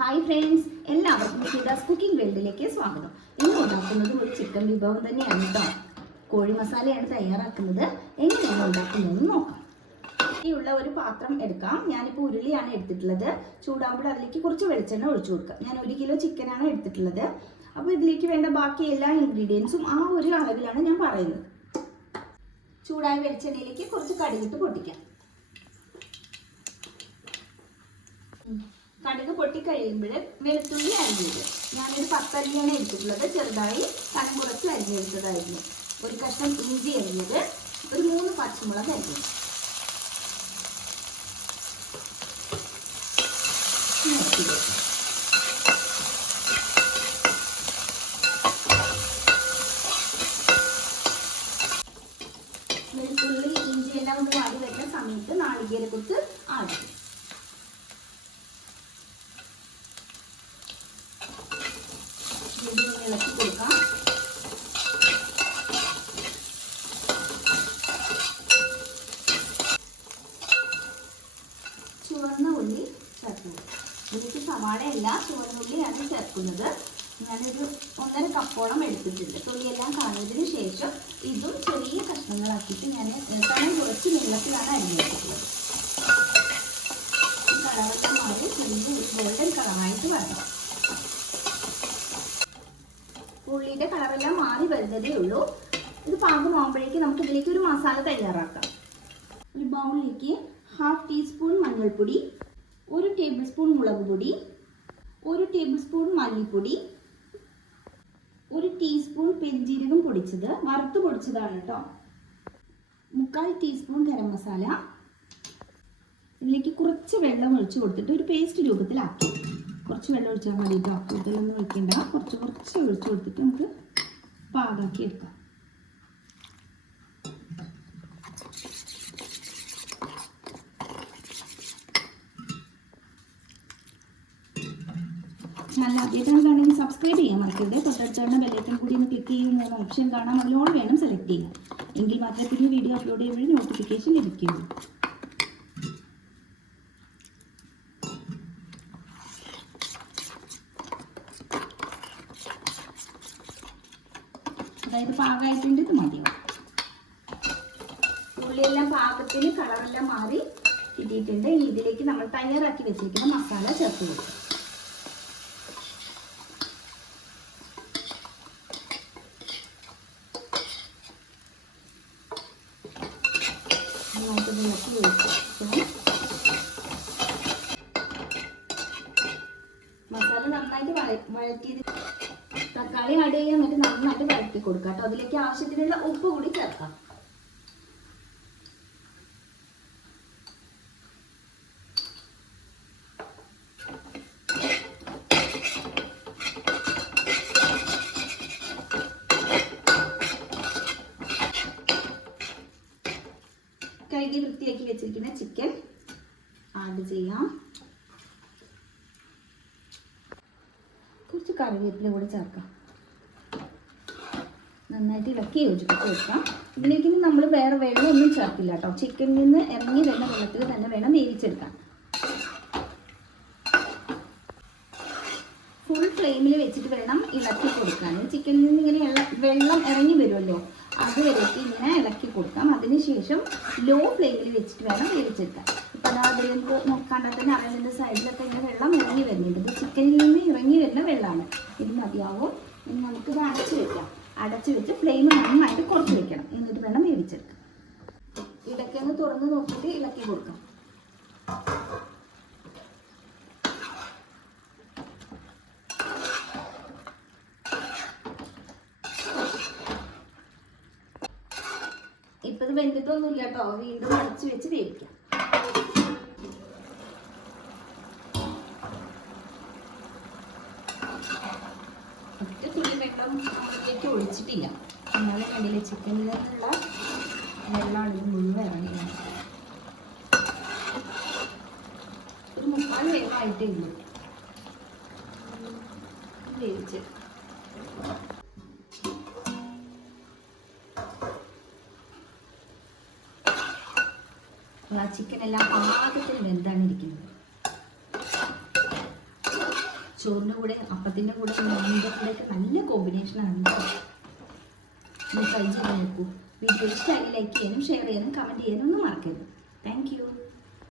Hi friends, എല്ലാവർക്കും ഷിദാസ് cooking വേൾഡിലേക്ക് സ്വാഗതം. ഇന്ന് ഉണ്ടാക്കുന്നതും ഒരു ചിക്കൻ വിഭവം തന്നെയാണ് കേട്ടോ. കോഴി മസാലയാണ് തയ്യാറാക്കുന്നത്. എങ്ങനെയാണ് ഉണ്ടാക്കുന്നതെന്ന് നോക്കാം. ഉള്ള ഒരു പാത്രം എടുക്കാം. ഞാനിപ്പോൾ ഉരുളിയാണ് എടുത്തിട്ടുള്ളത്. ചൂടാകുമ്പോൾ അതിലേക്ക് കുറച്ച് വെളിച്ചെണ്ണ ഒഴിച്ചു കൊടുക്കാം. ഞാൻ 1 കിലോ ചിക്കനാണ് എടുത്തിട്ടുള്ളത്. അപ്പോൾ ഇതിലേക്ക് വേണ്ട ബാക്കി എല്ലാ ഇൻഗ്രീഡിയൻസും ആ ഒരു അളവിലാണ് ഞാൻ പറയുന്നത്. ചൂടായ വെളിച്ചെണ്ണയിലേക്ക് കുറച്ച് കടുകിട്ട് പൊട്ടിക്കാം. കടുക് പൊട്ടിക്കഴിയുമ്പോൾ വെളുത്തുള്ളി അരിഞ്ഞത് ഞാനൊരു 10 അല്ലിയാണ് എടുത്തിട്ടുള്ളത്. ചെറുതായി കനം കുറച്ച് അരിഞ്ഞെടുത്തതായിരുന്നു. ഒരു കഷ്ണം ഇഞ്ചി അരിഞ്ഞത്, ഒരു 3 പച്ചമുളക് അരിഞ്ഞത്. വെളുത്തുള്ളി ഇഞ്ചി എല്ലാം ഒന്ന് വാടി വരുന്ന സമയത്ത് നാളികേരക്കൊത്ത് ആടും. ഇളക്കി കൊടുക്കാം. ചുവന്ന ഉള്ളി ചേർക്കുന്നത്. ഇതിലേക്ക് സവാളയല്ല, ചുവന്നുള്ളിയാണ് ചേർക്കുന്നത്. ഞാനൊരു 1.5 കപ്പോളം എടുത്തിട്ടുണ്ട്. തൊലിയെല്ലാം കളഞ്ഞതിന് ശേഷം ഇതും ചെറിയ കഷ്ണങ്ങളാക്കിയിട്ട് ഞാൻ കനം കുറച്ച് നീളത്തിലാണ് അരിഞ്ഞെടുത്തിട്ടുള്ളത്. കളറൊക്കെ മാറി ചെറിയ ഗോൾഡൻ കളറായിട്ട് വരണം. ഉള്ളിയുടെ കളറെല്ലാം മാറി വരുന്നതേ ഉള്ളൂ. ഇത് പാകമാകുമ്പോഴേക്ക് നമുക്ക് ഇതിലേക്ക് ഒരു മസാല തയ്യാറാക്കാം. ഒരു ബൗളിലേക്ക് 1/2 ടീസ്പൂൺ മഞ്ഞൾപ്പൊടി, 1 ടേബിൾ സ്പൂൺ മുളക് പൊടി, 1 ടേബിൾ സ്പൂൺ മല്ലിപ്പൊടി, 1 ടീസ്പൂൺ പെരുംജീരകം പൊടിച്ചത്, വറുത്ത് പൊടിച്ചതാണ് കേട്ടോ, 1/4 ടീസ്പൂൺ ഗരം മസാല. ഇതിലേക്ക് കുറച്ച് വെള്ളം ഒഴിച്ചു കൊടുത്തിട്ട് ഒരു പേസ്റ്റ് രൂപത്തിലാക്കി. കുറച്ച് വെള്ളം ഒഴിച്ചാൽ മതി കേട്ടോ, കൂടുതലൊന്നും ഒഴിക്കേണ്ട. കുറച്ച് ഒഴിച്ചു കൊടുത്തിട്ട് നമുക്ക് പാകാക്കി എടുക്കാം. നല്ല ആദ്യമായിട്ടാണ് കാണുമെങ്കിൽ സബ്സ്ക്രൈബ് ചെയ്യാൻ മറക്കരുത്. തൊട്ടടുത്തുള്ള ബെല്ലൈക്കൺ കൂടി ഒന്ന് ക്ലിക്ക് ചെയ്യുന്ന ഓപ്ഷൻ കാണാം. അതിലോട് വേണം സെലക്ട് ചെയ്യാം. എങ്കിൽ മാത്രമേ പുതിയ വീഡിയോ അപ്ലോഡ് ചെയ്യുമ്പോൾ നോട്ടിഫിക്കേഷൻ ലഭിക്കുകയുള്ളൂ. അതായത് പാകമായിട്ടുണ്ട്. ഇത് മതിയാവും. ഉള്ളിയെല്ലാം പാകത്തിന് കളറെല്ലാം മാറി കിട്ടിയിട്ടുണ്ട്. ഇനി ഇതിലേക്ക് നമ്മൾ തയ്യാറാക്കി വെച്ചിരിക്കുന്ന മസാല ചേർത്ത് കൊടുക്കും. മസാല നന്നായിട്ട് വഴറ്റിയത് തക്കാളി ആഡ് ചെയ്യാൻ വേണ്ടി നന്നായിട്ട് വഴറ്റി കൊടുക്കാം കേട്ടോ. അതിലേക്ക് ആവശ്യത്തിനുള്ള ഉപ്പ് കൂടി ചേർക്കാം. കഴുകി വൃത്തിയാക്കി വെച്ചിരിക്കുന്ന ചിക്കൻ ആഡ് ചെയ്യാം. കുറച്ച് കറിവേപ്പില കൂടി ചേർക്കാം. നന്നായിട്ട് ഇളക്കി യോജിപ്പിച്ച് വെക്കാം. ഇതിലേക്ക് നമ്മൾ വേറെ വെള്ളമൊന്നും ചേർക്കില്ല കേട്ടോ. ചിക്കനിൽ നിന്ന് ഇറങ്ങി വരുന്ന വെള്ളത്തിൽ തന്നെ വേണം വേവിച്ചെടുക്കാൻ. ഫുൾ ഫ്ലെയിമിൽ വെച്ചിട്ട് വേണം ഇളക്കി കൊടുക്കാൻ. ചിക്കനിൽ നിന്ന് ഇങ്ങനെ വെള്ളം ഇറങ്ങി വരുമല്ലോ, അതുവരേക്ക് ഇങ്ങനെ ഇളക്കി കൊടുക്കാം. അതിനുശേഷം ലോ ഫ്ലെയിമിൽ വെച്ചിട്ട് വേണം വേവിച്ചെടുക്കാൻ. ഇപ്പം അതായത് കണ്ടാൽ തന്നെ അറിയുന്ന സൈഡിലൊക്കെ ഇങ്ങനെ വെള്ളം ഇറങ്ങി വരുന്നുണ്ട്. ഇത് ചിക്കനിൽ നിന്ന് ഇറങ്ങി വരുന്ന വെള്ളമാണ്. ഇത് മതിയാവും. ഇനി നമുക്കിത് അടച്ചു വെക്കാം. അടച്ചു വെച്ച് ഫ്ലെയിം നന്നായിട്ട് കുറച്ച് വെക്കണം. എന്നിട്ട് വേണം വേവിച്ചെടുക്കാം. ഇടയ്ക്കൊന്ന് തുറന്ന് നോക്കിയിട്ട് ഇളക്കി കൊടുക്കാം. ഇപ്പം ഇത് വെന്തിട്ടൊന്നുമില്ല കേട്ടോ. വീണ്ടും അടച്ചു വെച്ച് വേവിക്കാം. ഒറ്റ തുള്ളി വെള്ളം അതിലേക്ക് ഒഴിച്ചിട്ടില്ല. എന്നാലും കണ്ടില്ലേ ചിക്കനിൽ നിന്നുള്ള വെള്ളമാണ് ഇത് മുഴുവൻ ഇറങ്ങിയത്. ഒരു 3/4 വേവായിട്ടേ ഉള്ളൂ. വേവിച്ച് ചിക്കൻ എല്ലാം പാകത്തിന് വെന്താണ് ഇരിക്കുന്നത്. ചോറിൻ്റെ കൂടെ, അപ്പത്തിൻ്റെ കൂടെ, മീനിൻ്റെ കൂടെയൊക്കെ നല്ല കോമ്പിനേഷനാണ് കേട്ടോ. ട്രൈ ചെയ്ത് നോക്കൂ. വീഡിയോ ഇഷ്ടമായി ലൈക്ക് ചെയ്യാനും ഷെയർ ചെയ്യാനും കമൻറ്റ് ചെയ്യാനും ഒന്നും മറക്കരുത്. Thank you.